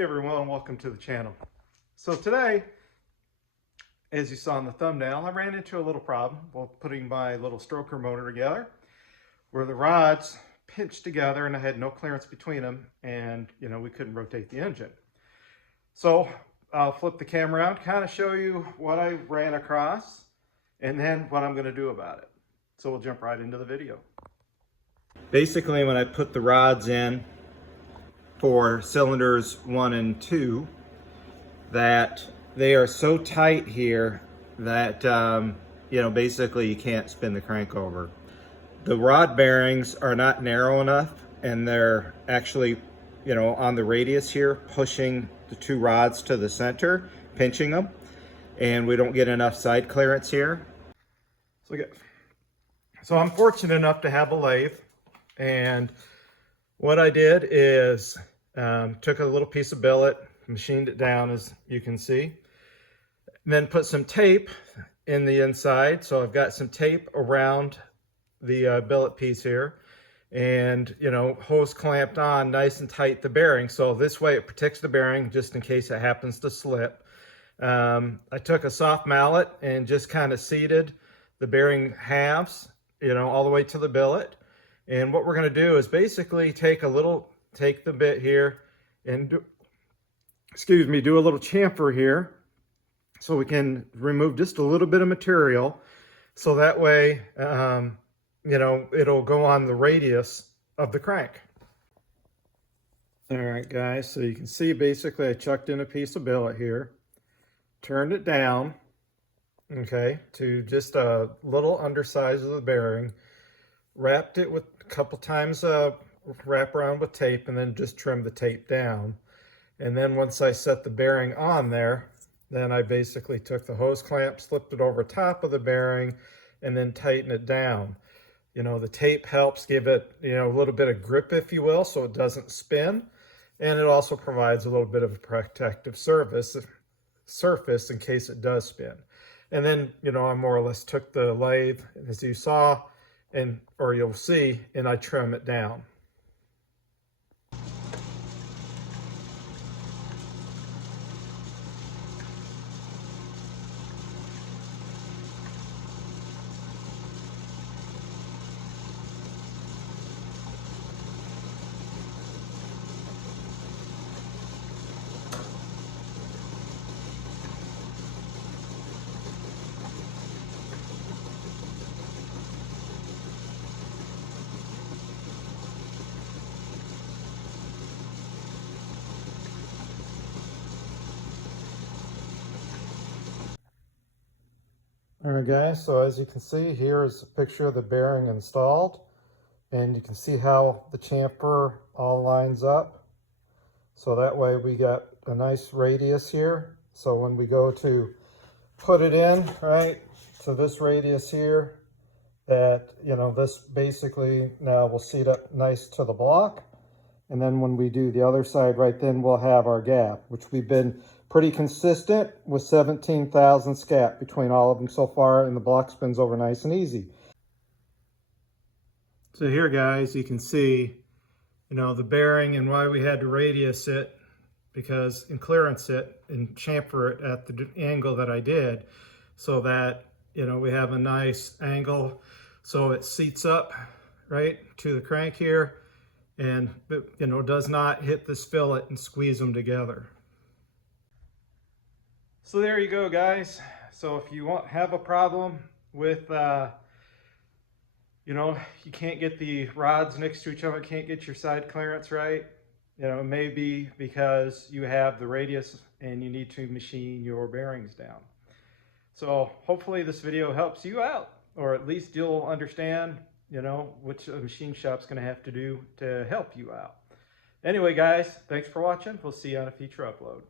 Hey everyone, welcome to the channel. So today, as you saw in the thumbnail, I ran into a little problem while putting my little stroker motor together, where the rods pinched together and I had no clearance between them, and we couldn't rotate the engine. So I'll flip the camera around, kind of show you what I ran across and then what I'm going to do about it. So we'll jump right into the video. Basically, when I put the rods in for cylinders 1 and 2, that they are so tight here that basically you can't spin the crank over. The rod bearings are not narrow enough, and they're actually on the radius here, pushing the 2 rods to the center, pinching them, and we don't get enough side clearance here. So I'm fortunate enough to have a lathe, and what I did is took a little piece of billet, machined it down as you can see, and then put some tape in the inside. So I've got some tape around the billet piece here, and hose clamped on nice and tight the bearing, so this way it protects the bearing just in case it happens to slip. I took a soft mallet and just kind of seated the bearing halves all the way to the billet. And what we're going to do is basically take the bit here and do a little chamfer here, so we can remove just a little bit of material, so that way it'll go on the radius of the crank. All right guys, so you can see basically I chucked in a piece of billet here, turned it down, okay, to just a little undersize of the bearing, wrapped it with a couple times wrap around with tape, and then just trim the tape down. And then once I set the bearing on there, then I basically took the hose clamp, slipped it over top of the bearing, and then tighten it down. The tape helps give it a little bit of grip, if you will, so it doesn't spin, and it also provides a little bit of a protective surface in case it does spin. And then I more or less took the lathe, as you saw, or you'll see, and I trim it down. All right guys, so as you can see, here is a picture of the bearing installed, and you can see how the chamfer all lines up. So that way we got a nice radius here. So when we go to put it in, right, to this radius here, that, this basically now will seat up nice to the block. And then when we do the other side, right then we'll have our gap, which we've been pretty consistent with 17 thousandths gap between all of them so far, and the block spins over nice and easy. So here guys, you can see, the bearing and why we had to radius it, and clearance it and chamfer it at the angle that I did, so that, we have a nice angle so it seats up right to the crank here, and does not hit this fillet and squeeze them together. So there you go guys. So if you have a problem with you can't get the rods next to each other, can't get your side clearance right, it may be because you have the radius and you need to machine your bearings down. So hopefully this video helps you out, or at least you'll understand which a machine shop's going to have to do to help you out. Anyway guys, thanks for watching. We'll see you on a future upload.